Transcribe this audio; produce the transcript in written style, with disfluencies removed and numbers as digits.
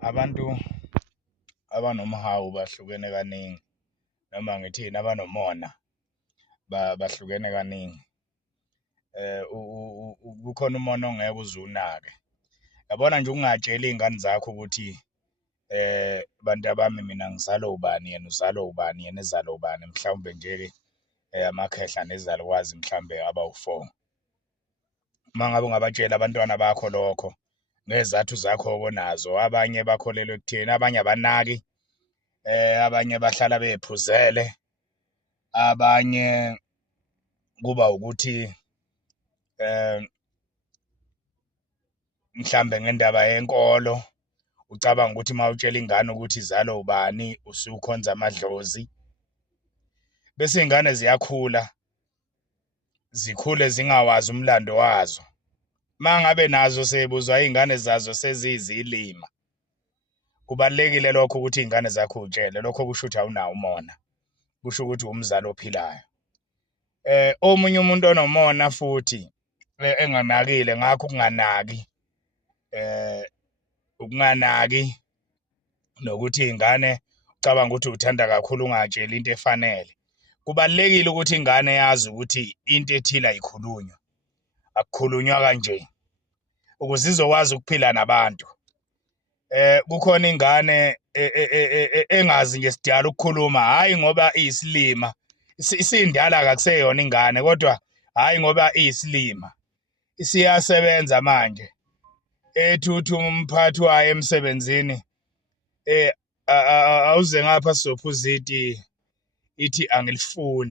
Abantu abanomhawu bahlukene kaningi noma ngithini abanomona bahlukene kaningi. Kukhona umona ongeke uze unake. Yabona nje ukungatsheli iy'ngane zakho ukuthi bantu bami mina ngizalwa ubani, yena uzalwa ubani, yena ezalwa ubani, mhlawumbe nje-ke amakhehla nezalukwazi mhlawumbe abawu-4. Uma ngabe ungabatshela abantwana bakho lokho ngezathu zakho nazo, abanye bakholelwa ekutheni, abanye abanaki, abanye bahlala bephuzele, abanye kuba ukuthi mhlambe ngendaba yenkolo ucabanga ukuthi mawutshela ingane ukuthi izalwa ubani usukhonza amadlozi, bese iy'ngane ziyakhula zikhule zingawazi umlando wazo. Uma ngabe nazo sey'buzwa iy'ngane zazo seziyizilima, kubalulekile lokho ukuthi iy'ngane zakho uy'tshele. Lokho kusho ukuthi awunawo umona, kusho ukuthi umzali ophilayo. Omunye umuntu onomona futhi enganakile, ngakho ukunganaki nokuthi iy'ngane ucabanga ukuthi uthanda kakhulu ungatsheli into efanele. Kubalulekile ukuthi ingane yazi ukuthi into ethile ayikhulunywa, akukhulunywa kanje, ukuze izokwazi ukuphila nabantu. Kukhona ingane engazi nje sidala ukukhuluma, hhayi ngoba iyisilima, isindala akuseyona ingane, kodwa hhayi ngoba iyisilima, isiyasebenza manje. Ethi uthi umphathi wayo emsebenzini awuze ngapha sizophuza itiye, ithi angilifuni.